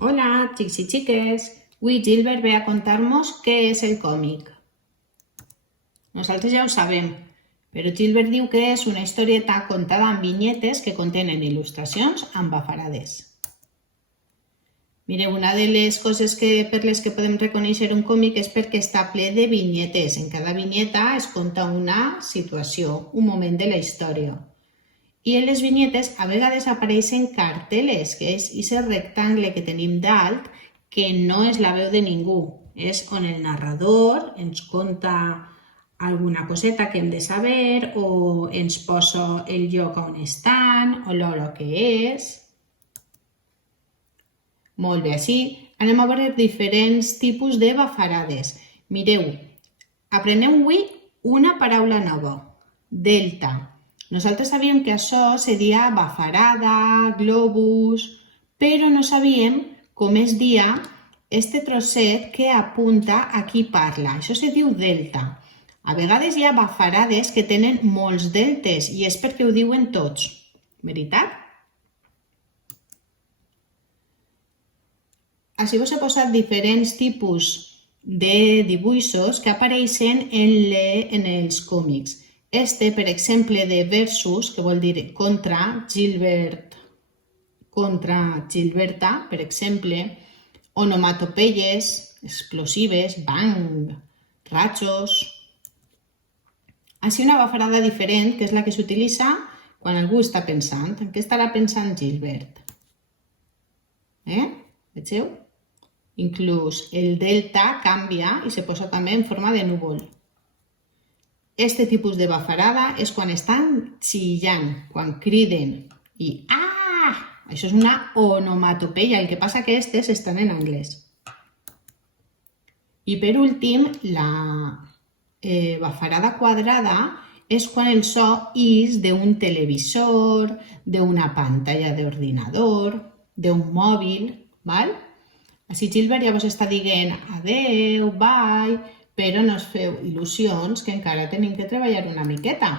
Hola, xics i xiques! Avui Gilbert ve a contar-nos què és el còmic. Nosaltres ja ho sabem, però Gilbert diu que és una historieta contada amb vinyetes que contenen il·lustracions amb bafarades. Mireu, una de les coses per les que podem reconèixer un còmic és perquè està ple de vinyetes. En cada vinyeta es conta una situació, un moment de la història. I en les vinyetes a vegades apareixen carteles, que és aquest rectangle que tenim dalt, que no és la veu de ningú. És on el narrador ens conta alguna coseta que hem de saber o ens posa el lloc on estan o l'hora que és. Molt bé, així anem a veure diferents tipus de bafarades. Mireu, apreneu avui una paraula nova, delta. Nosaltres sabíem que això seria bafarada, globus, però no sabíem com es dia este trosset que apunta a qui parla. Això se diu delta. A vegades hi ha bafarades que tenen molts deltes i és perquè ho diuen tots. Veritat? Així us he posat diferents tipus de dibuixos que apareixen en els còmics. Per exemple, de versus, que vol dir contra Gilbert, contra Gilberta, per exemple, onomatopeies, explosives, bang, rajos. Així una bafarada diferent, que és la que s'utilitza quan algú està pensant. En què estarà pensant Gilbert? Vegeu? Inclús el delta canvia i se posa també en forma de núvol. Este tipus de bafarada és quan estan xillant, quan criden i ah! Això és una onomatopeia, el que passa que aquestes estan en anglès. I per últim, la bafarada quadrada és quan el so és d'un televisor, d'una pantalla d'ordinador, d'un mòbil, val? Així Gilbert ja vos està dient adeu, bye, però no us feu il·lusions que encara tenim que treballar una miqueta.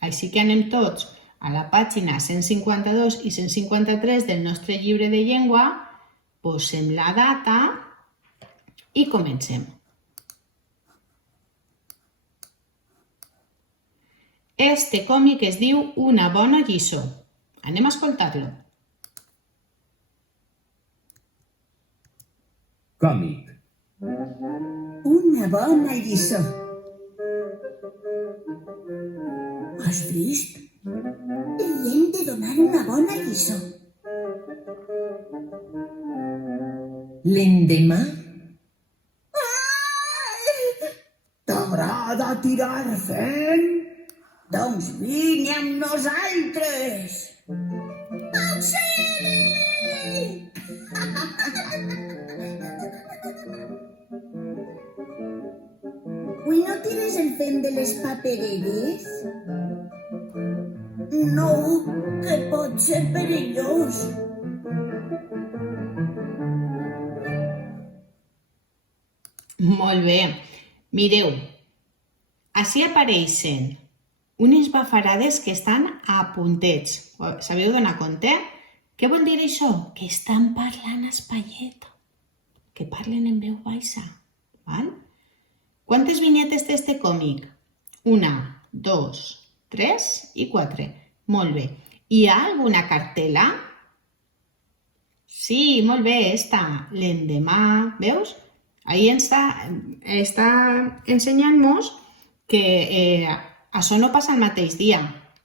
Així que anem tots a la pàgina 152 i 153 del nostre llibre de llengua, posem la data i comencem. Este còmic es diu Una bona lliçó. Anem a escoltar-lo. Còmic. Una bona lliçó. Has vist? Li hem de donar una bona lliçó. L'endemà, T'agrada tirar fent? Doncs vine amb nosaltres. Auxili! Avui no tires el fem de les papereres? No, que pot ser perillós. Molt bé. Mireu, així apareixen unes bafarades que estan a puntets. Sabeu donar compte? Què vol dir això? Que estan parlant espaiet. Que parlen en veu baixa. Val? Quantes vinyetes té este còmic? 1, 2, 3 i 4. Molt bé. Hi ha alguna cartela? Sí, molt bé, esta. L'endemà, veus? Ahí està ensenyant-nos que això no passa el mateix dia.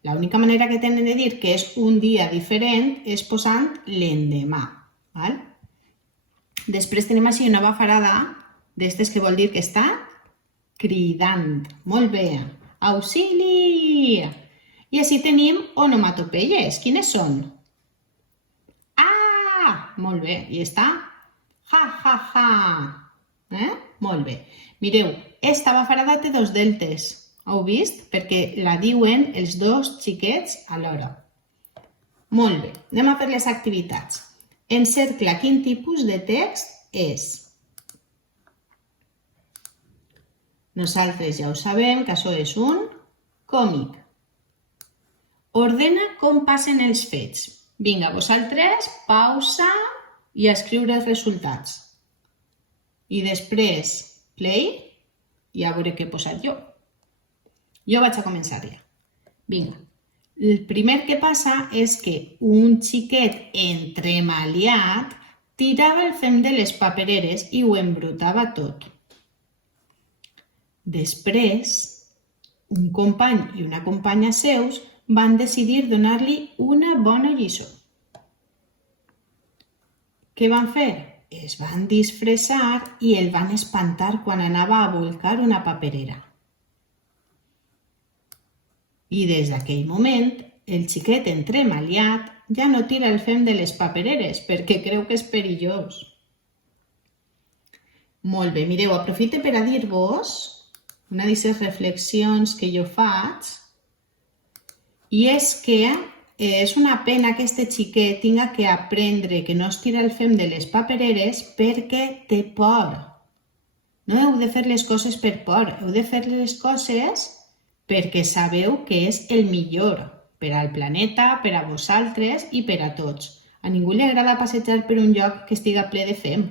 L'única manera que tenen de dir que és un dia diferent és posant l'endemà. Després tenim així una bafarada d'estes que vol dir que està cridant. Molt bé. Auxili! I així tenim onomatopeies. Quines són? Ah! Molt bé. I està ja, ja, ja. Molt bé. Mireu, esta bafarada té dos deltes. Heu vist? Perquè la diuen els dos xiquets alhora. Molt bé. Anem a fer les activitats. Encercla quin tipus de text és. Nosaltres ja ho sabem que això és un còmic. Ordena com passen els fets. Vinga, vosaltres, pausa i a escriure els resultats. I després play i a veure què he posat jo. Jo vaig a començar ja. Vinga. El primer que passa és que un xiquet entremaliat tirava el fem de les papereres i ho embrutava tot. Després, un company i una companya seus van decidir donar-li una bona lliçó. Què van fer? Es van disfressar i el van espantar quan anava a volcar una paperera. I des d'aquell moment, el xiquet entremaliat ja no tira el fem de les papereres perquè creu que és perillós. Molt bé, mireu, aprofito per a dir-vos una d'aquestes reflexions que jo faig i és que és una pena que este xiquet tinga que aprendre que no es tira el fem de les papereres perquè té por. No heu de fer les coses per por, heu de fer les coses perquè sabeu que és el millor per al planeta, per a vosaltres i per a tots. A ningú li agrada passejar per un lloc que estiga ple de fem.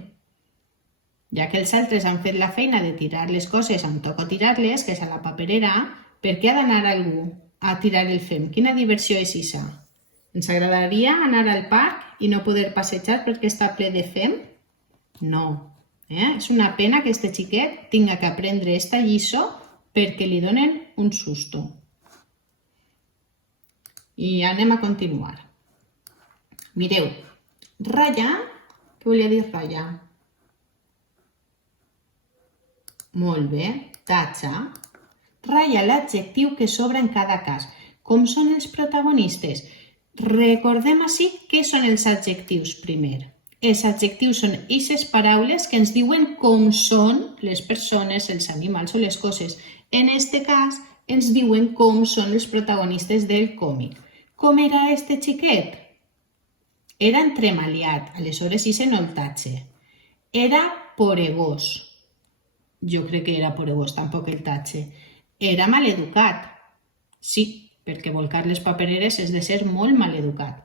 Ja que els altres han fet la feina de tirar les coses on toca tirar-les, que és a la paperera, per què ha d'anar algú a tirar el fem? Quina diversió és això? Ens agradaria anar al parc i no poder passejar perquè està ple de fem? No. És una pena que este xiquet tinga que aprendre esta lliçó perquè li donen un susto. I anem a continuar. Mireu, ratlla, què volia dir ratlla? Molt bé, tatxa. Ratlla l'adjectiu que sobra en cada cas. Com són els protagonistes? Recordem així què són els adjectius primer. Els adjectius són aquestes paraules que ens diuen com són les persones, els animals o les coses. En este cas, ens diuen com són els protagonistes del còmic. Com era este xiquet? Era entremaliat, aleshores hice no el tatxe. Era poregós. Jo crec que era poregós, tampoc el tatxe. Era maleducat. Sí, perquè volcar les papereres és de ser molt maleducat.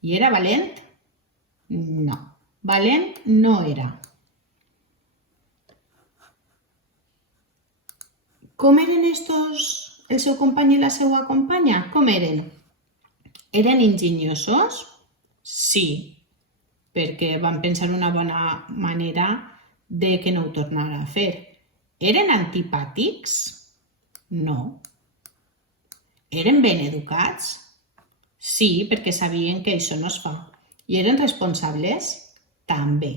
I era valent? No. Valent no era. Com eren estos, el seu company i la seva companya? Com eren? Eren enginyosos? Sí, perquè van pensar una bona manera de que no ho tornara a fer. Eren antipàtics? No. Eren ben educats? Sí, perquè sabien que això no es fa. I eren responsables? També.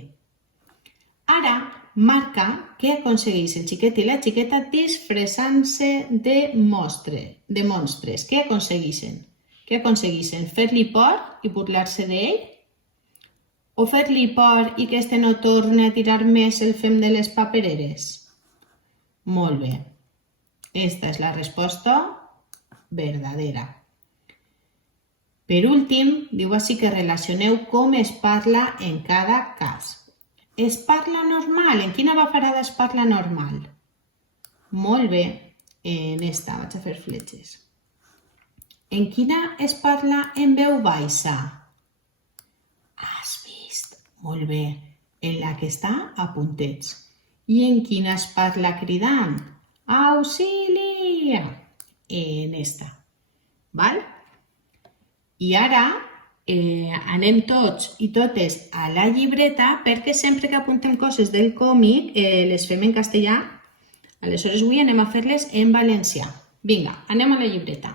Ara marca què aconsegueix el xiquet i la xiqueta disfressant-se de monstres. Què aconsegueixen? Què aconsegueixen? Fer-li por i burlar-se d'ell? O fer-li por i que este no torni a tirar més el fem de les papereres? Molt bé. Esta és la resposta verdadera. Per últim, diu així que relacioneu com es parla en cada cas. Es parla normal? En quina bafarada es parla normal? Molt bé. En esta vaig a fer fletxes. En quina es parla en veu baixa? Has vist? Molt bé. En la que està a puntets. I en quina es parla cridant? Auxilia! En esta. Val? I ara anem tots i totes a la llibreta perquè sempre que apuntem coses del còmic les fem en castellà. Aleshores avui anem a fer-les en valencià. Vinga, anem a la llibreta.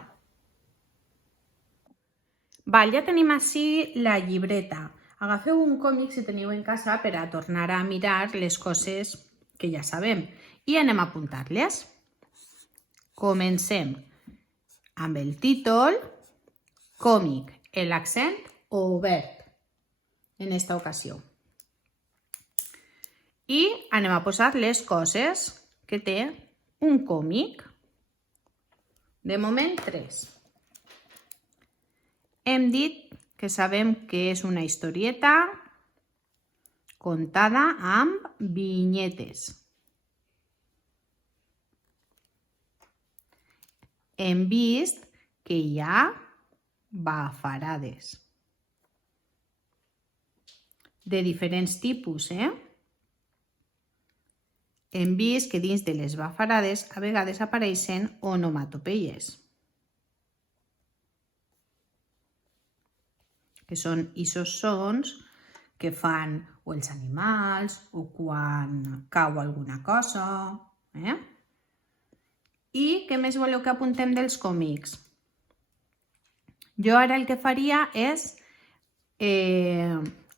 Val, ja tenim així la llibreta. Agafeu un còmic si teniu en casa per a tornar a mirar les coses que ja sabem i anem a apuntar-les. Comencem amb el títol, còmic, l'accent obert en esta ocasió. I anem a posar les coses que té un còmic. De moment, 3. Hem dit que sabem que és una historieta contada amb vinyetes. Hem vist que hi ha bafarades. de diferents tipus, Hem vist que dins de les bafarades a vegades apareixen onomatopeies, que són aquests sons que fan o els animals o quan cau alguna cosa. I què més voleu que apuntem dels còmics? Jo ara el que faria és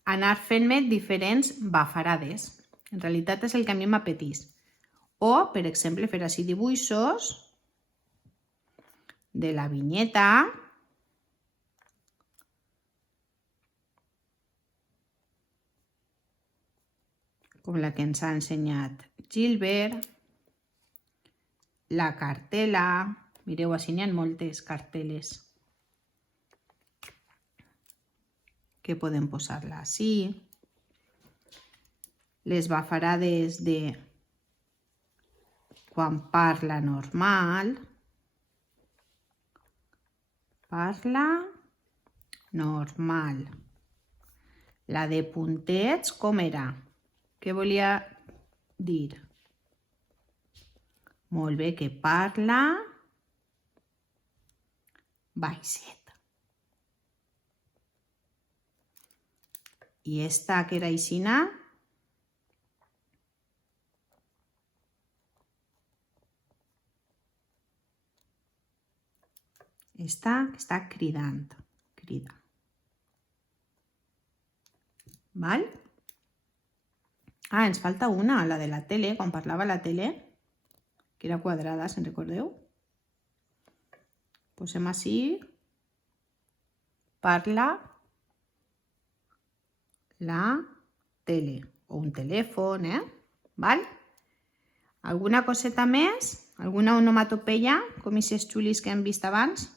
anar fent-me diferents bafarades. En realitat és el que a mi m'apetís. O, per exemple, fer així dibuixos de la vinyeta com la que ens ha ensenyat Gilbert, la cartela, mireu, així n'hi ha moltes carteles que podem posar-la així, les bafarades de quan parla normal, la de puntets, com era? Què volia dir? Molt bé, que parla baixet. I esta que era aixina, esta que està cridant, crida. Val? Ens falta una, la de la tele, quan parlava la tele, que era quadrada, se'n recordeu? Posem així, parla la tele, o un telèfon, Val? Alguna coseta més? Alguna onomatopeia, com aquests xulis que hem vist abans?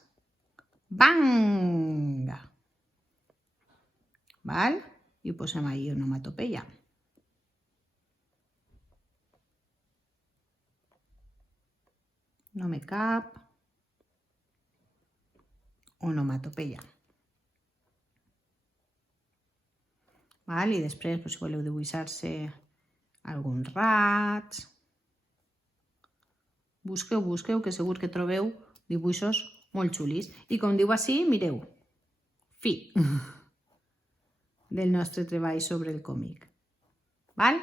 Bang! Val? I posem ahí onomatopeia. No me cap. Onomatopeia. Val? I després, si voleu dibuixar-se alguns rats, busqueu, que segur que trobeu dibuixos molt xulis. I com diu així, mireu, fi del nostre treball sobre el còmic. Val?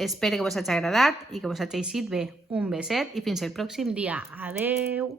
Espero que vos hagi agradat i que vos hagi eixit bé. Un beset i fins el pròxim dia. Adeu!